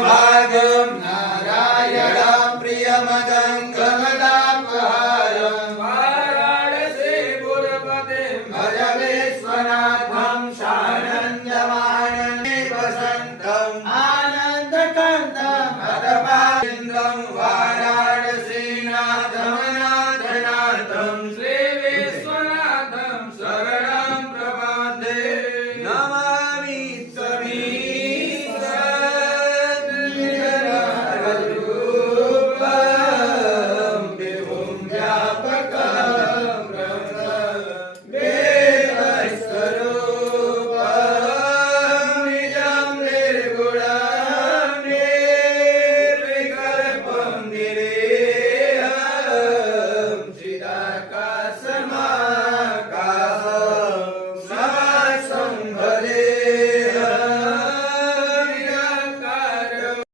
महाभागं नारायणं प्रियमदं कमलापहारं वाराणसीपुरपतिं भज विश्वनाथं सानन्दमानन्दे वसन्तम् आनन्दकान्तं पदपान्द्रं